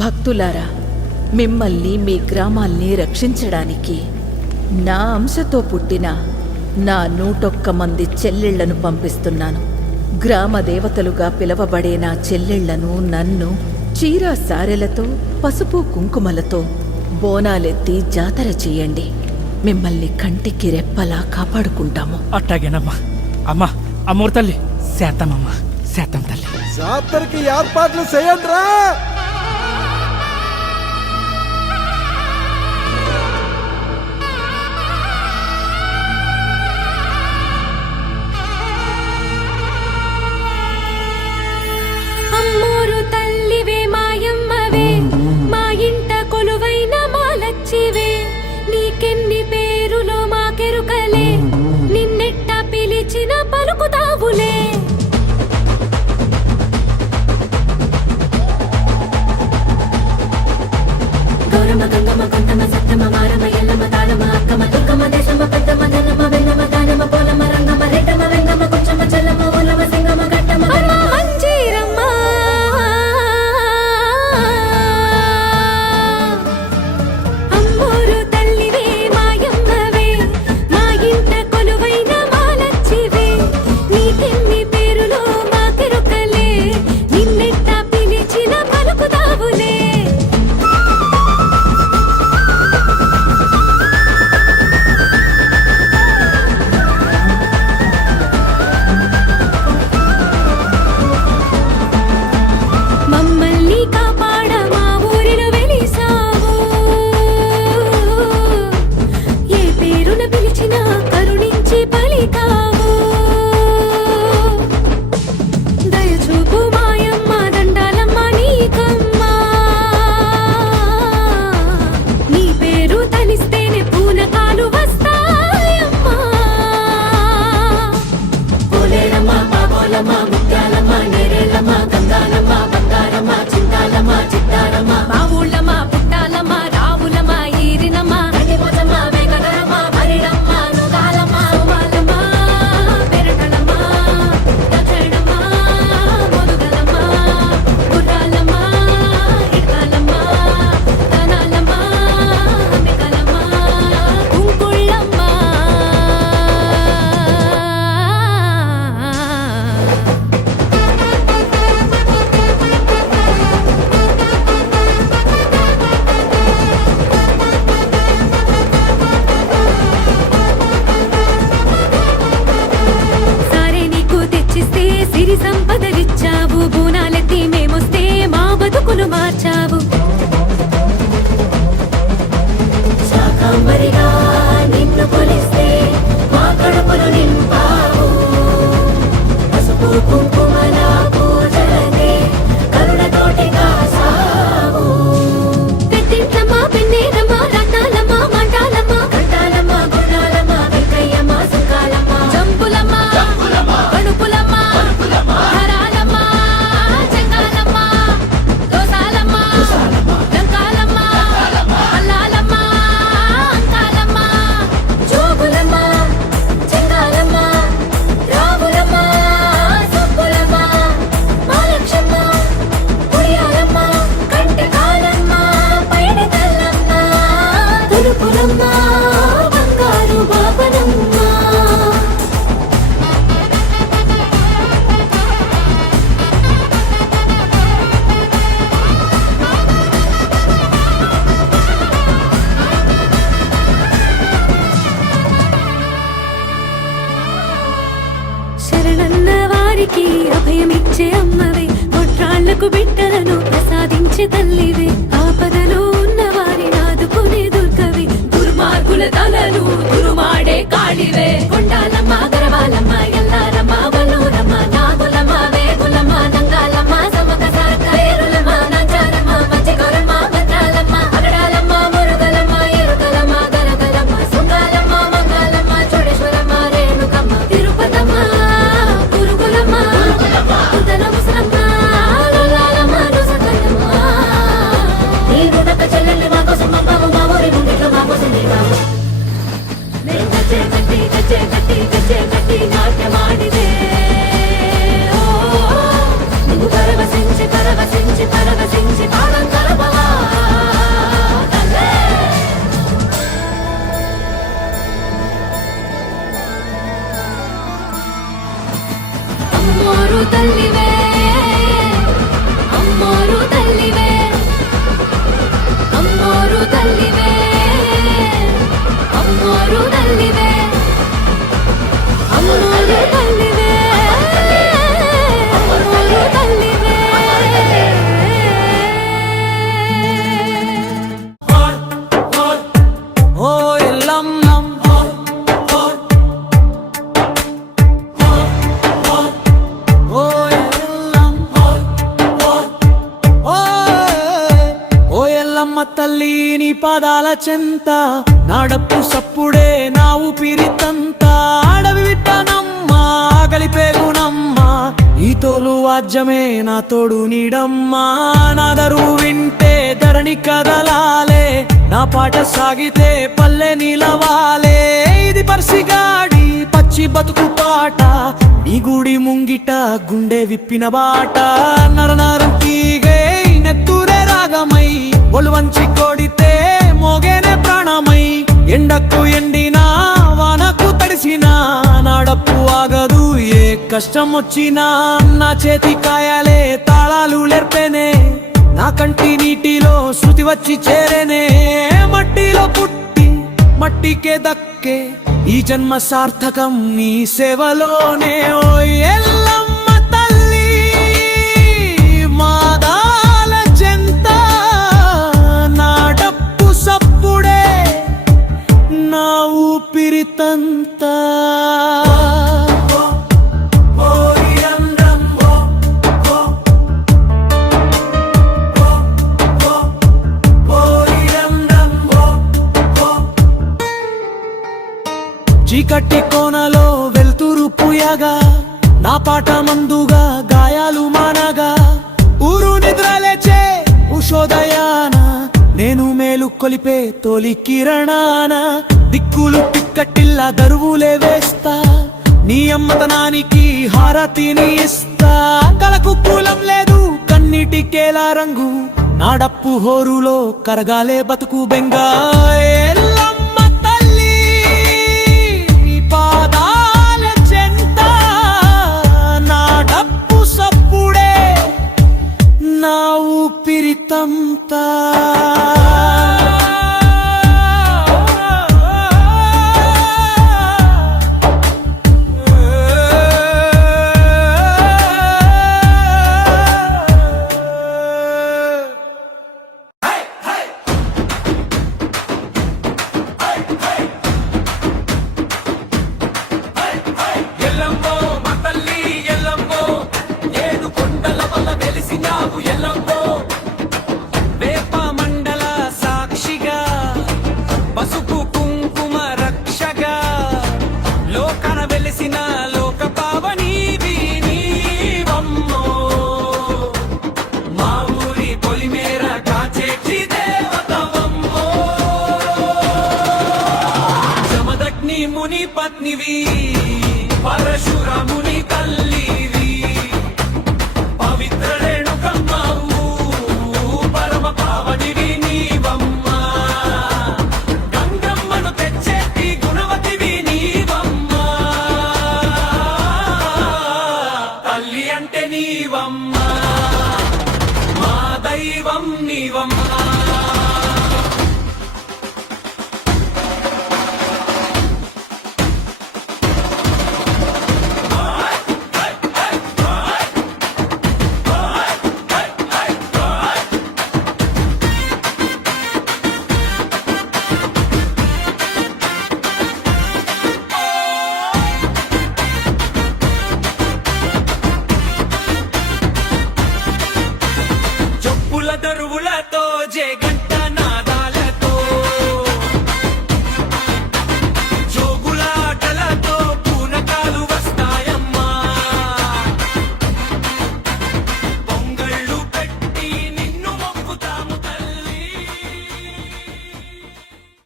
భక్తులారా, మిమ్మల్ని మీ గ్రామాల్ని రక్షించడానికి నా అంశతో పుట్టిన నా 101 మంది చెల్లెళ్లను పంపిస్తున్నాను. గ్రామ దేవతలుగా పిలవబడే నా చెల్లెళ్లను నన్ను చీరా సారెలతో పసుపు కుంకుమలతో బోనాలెత్తి జాతర చెయ్యండి. మిమ్మల్ని కంటికి రెప్పలా కాపాడుకుంటాము. అట్టాగేనమ్మా. అమ్మా, అమ్మోరు తల్లి, శాతమమ్మా, శాతం తల్లి. జాతరకి ఏర్పాట్లు చేయండిరా. అమ్మోరు తల్లివే మాయమ్మవే, మా ఇంట కొలువైన మాలచ్చివే, నీకెన్ని పేరులో మాకెరుకలే, నిన్నెట్ట పిలిచిన పలుకుతావులే. గౌరమ్మ గంగమ్మ కొంతమ్మ సత్తమ్మ మారమ్మ ఎల్లమ్మ తాళమ్మ అక్కమ్మ దుర్గమ్మ దేశమ్మ పెద్దమ్మ ధనమ్మ వెన్నమ్మ దానమ్మ పోలమ్మ రంగమ్మ రెడ్డమ్మ వెంగమ్మ కొంచెమ్మ చెల్లమ్మ ఊలమ్మ సింగమ్మ గట్టమ్మ మంజీరమ్మ. అమ్మోరు తల్లివే మాయమ్మవే, మా ఇంట కొలువైన మాలచ్చివే, నీకెన్ని పేరులో మాకెరుకలే, నిన్నెట్ట పిలిచిన పలుకుతావులే. మమ్మల్ని కాపాడ మా ఊరిలో వెలిసావు, ఏ పేరున పిలిచినా కరుణించి పలికావు. దయచూపు మాయమ్మ దండాలమ్మ నీకమ్మా, నీ పేరు తలిస్తేనే పూనకాలు వస్తాయమ్మా. పోలేరమ్మ పాపోలమ్మ ముత్యాలమ్మ నేరేళ్ళమ్మ గంగాలమ్మ బంగారమ్మ చింతాలమ్మ చిత్తారమ్మ మా ఊళ్ళమ్మ పుట్టాలమ్మ రావులమ్మ ఈరినమ్మ గండిపోచమ్మ వెంకటరమ్మ మరిడమ్మ నుగాలమ్మ సుమాలమ్మ పెరటలమ్మ దక్షిణమ్మ మొదుగలమ్మ గుర్రాలమ్మ ఇడ్కాలమ్మ తనాలమ్మ అంబికలమ్మ కుంకుళ్ళమ్మ. సారే నీకు తెచ్చిస్తే సిరి సంపదలిచ్చావు, బోనాలెత్తి మేమొస్తే మా బతుకులు మార్చావు. శాకంబరిగా నిన్ను కొలిస్తే మా కడుపులు నింపావు, పసుపు కుంకుమల పూజలనే కరుణతోటి కాసావు. పెద్దింట్లమ్మ పెన్నేరమ్మ రత్నాలమ్మ మంటాలమ్మ కట్టాలమ్మ గుణాలమ్మ వెంకయ్యమ్మ సుంకాలమ్మ జంపులమ్మ కడుపులమ్మ హరాలమ్మ చెంగాలమ్మ దోసాలమ్మ లంకాలమ్మ అల్లాలమ్మ అంకాలమ్మ జోగులమ్మ చెంగాలమ్మ రావులమ్మ సొప్పులమ్మ మాలక్షమ్మ ఉడియాలమ్మ కంటకాలమ్మ పైడి తల్లమ్మ తులుపులమ్మ బంగారు బాపనమ్మ. శరణన్న వారికి అభయమిచ్చే అమ్మవే, మొట్రాళ్లకు బిడ్డలను ప్రసాదించే తల్లివే, ఆపదలో ఉన్న వారిని ఆదుకునే దుర్గవే, దుర్మార్గుల తలను దురుమాడే కాళివే. కొండాలమ్మ గరవాలమ్మ ఎల్లారమ్మ వల్లూరమ్మ నాగులమ్మ వేగులమ్మ నంగాలమ్మ సమక సార్క ఏరులమ్మ నంచారమ్మ మంచిగౌరమ్మ భద్రాలమ్మ అగడాలమ్మ మురుగలమ్మ ఎరుకలమ్మ గరగలమ్మ సుంగాలమ్మ మంగాలమ్మ చోడేశ్వరమ్మ రేణుకమ్మ తిరుపతమ్మ గురుగులమ్మ ఉత్తర ముసలమ్మ లొల్లాలమ్మ నుసకలమ్మ. నీ రుణక చెల్లెల్ని మా కోసం పంపావు, మా ఊరి ముంగిట్లో మా కోసం నీరావు. కట్టి తల్లి నీ పాదాల చెంత నాడప్పు సప్పుడే నా ఊపిరితంతా అడవి విట్టనమ్మా గలిపేగునమ్మా ఈ తోలు వాద్యమే నా తోడు నీడమ్మా నా దరువు వింటే ధరణి కదలాలే నా పాట సాగితే పల్లె నిలవాలే ఇది పర్సిగాడి పచ్చి బతుకు పాట నీ గుడి ముంగిట గుండె విప్పిన బాట నరనరం తీగే నెత్తురే రాగమై ఒలువంచి కొడితే మోగేనే ప్రాణమై ఎండకు ఎండినా వానకు తడిసినా నాడప్పు ఆగదు ఏ కష్టం వచ్చినా నా చేతి కాయాలే తాళాలు లేర్పేనే నా కంటి నీటిలో శృతి వచ్చి చేరేనే మట్టిలో పుట్టి మట్టికే దక్కే ఈ జన్మ సార్థకం నీ సేవలోనే ఓ ఎల్లమ్మ తల్లి మాదాల చెంత నా డప్పు సప్పుడే నా ఊపిరితంతా చీకటి కోనలో వెళ్తురు పుయగా నా పాట మందుగా గాయాలు మానగా ఊరు నిద్రలేచే ఉషోదయాన నేను మేలు కొలిపే తొలి కిరణాన దిక్కులు పిక్కటిల్లా దరువులే వేస్తా నీ అమ్మతనానికి హారతిని ఇస్తా కలకు పూలం లేదు కన్నిటికేలా రంగు నాడప్పు హోరులో కరగాలే బతుకు బెంగా ఎల్లమ్మ తల్లి నీ పాదాల చెంత నా డప్పు సప్పుడే నా ఊపిరితంతా ఎల్లమ్మో మా తల్లి ఎల్లమ్మో ఏడు కొండల వల్ల వెలిసినావు ఎల్లమ్మో వేప మండల సాక్షిగా పసుపు కుంకుమ రక్షగా లోకన వెలిసిన లోక పావనీవి నీవమ్మో మా ఊరి పొలిమేర కాచేటి దేవతవమ్మో జమదగ్ని ముని పత్నివి పరశురాముని తల్లివి పవిత్ర రేణుకమ్మవు పరమ పావనివి నీవమ్మా గంగమ్మను తెచ్చేటి గుణవతివి నీవమ్మా తల్లి అంటే నీవమ్మా మా దైవం నీవమ్మా